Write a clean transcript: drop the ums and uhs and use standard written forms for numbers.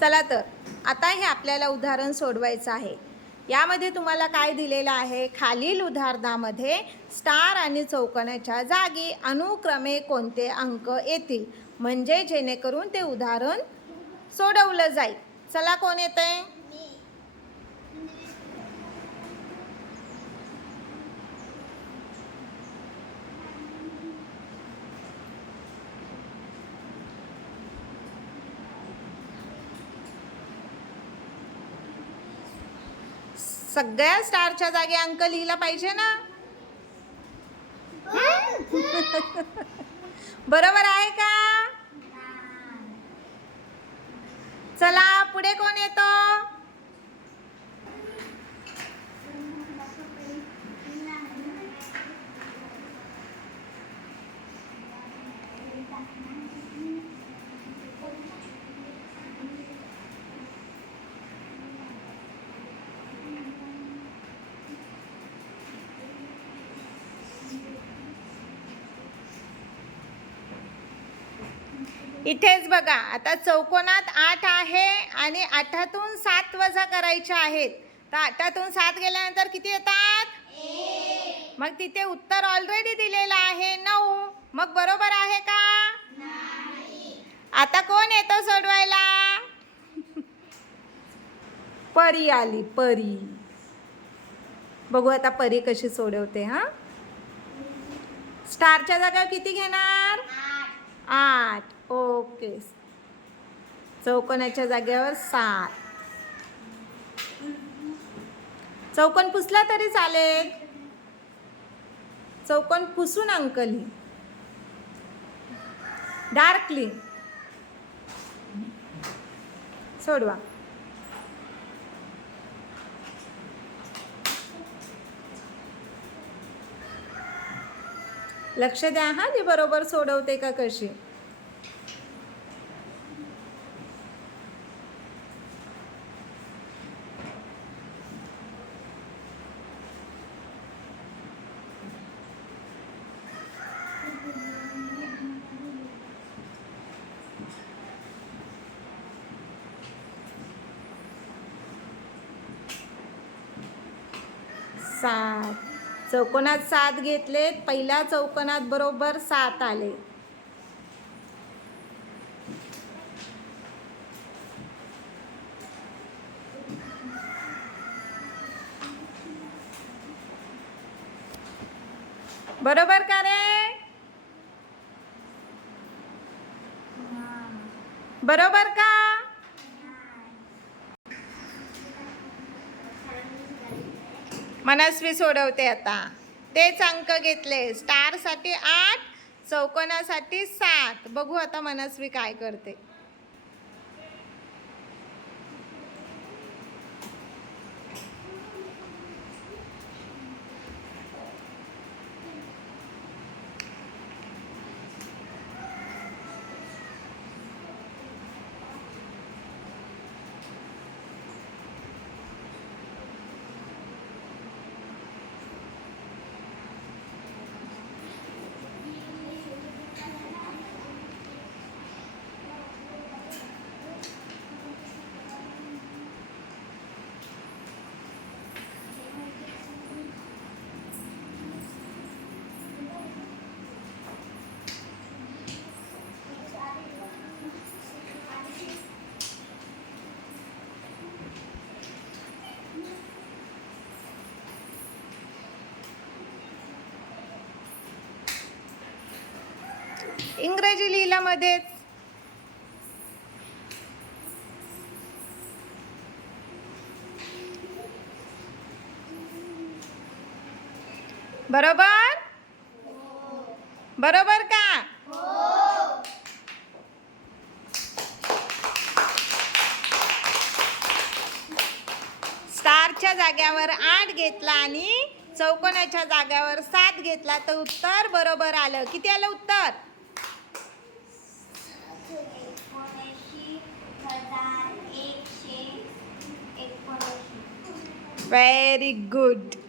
चला तर आता हे आपल्याला उदाहरण सोडवायचं आहे. यामध्ये तुम्हाला काय दिलेलं आहे, खालील उदाहरणामध्ये स्टार आणि चौकोनाच्या जागी अनुक्रमे कोणते अंक येतील, म्हणजे जेणेकरून ते उदाहरण सोडवलं जाईल. चला, कोण येतंय? सगळ्या स्टारच्या जागी अंक लिहिला पाहिजे ना. बरोबर आहे का? चला पुढे कोण येतो? इथेच बघा, आता चौकोनात 8 आहे आणि 8तून 7 वजा करायचे आहेत. तर 8तून 7 गेल्यानंतर किती येतात? 1. मग तिथे उत्तर ऑलरेडी दिलेलं आहे 9. मग बरोबर आहे का? नाही. आता कोण येतो सोडवायला? परी आली, परी. बघू आता परी कशी सोडवते. स्टारच्या जागा किती घेणार? 8. ओके. चौकोनाच्या जागेवर 7. चौकोन पुसला तरी चालेल. चौकोन पुसून अंक लिही. डार्कली सोडवा. लक्ष द्या ती बरोबर सोडवते का कशी. सात. चौकोनात 7 घेतलेत. पहिल्या चौकोनात बरोबर 7 आले. बरोबर का रे? बरोबर का? मनस्वी सोडवते आता. तेच अंक घेतले. स्टारसाठी 8, चौकोनासाठी 7. बघू आता मनस्वी काय करते. इंग्रजी लिहिला मध्येच. बरोबर? बरोबर का? स्टारच्या जाग्यावर 8 घेतला आणि चौकोनाच्या जाग्यावर 7 घेतला तर उत्तर बरोबर आलं. किती आलं उत्तर? Very good.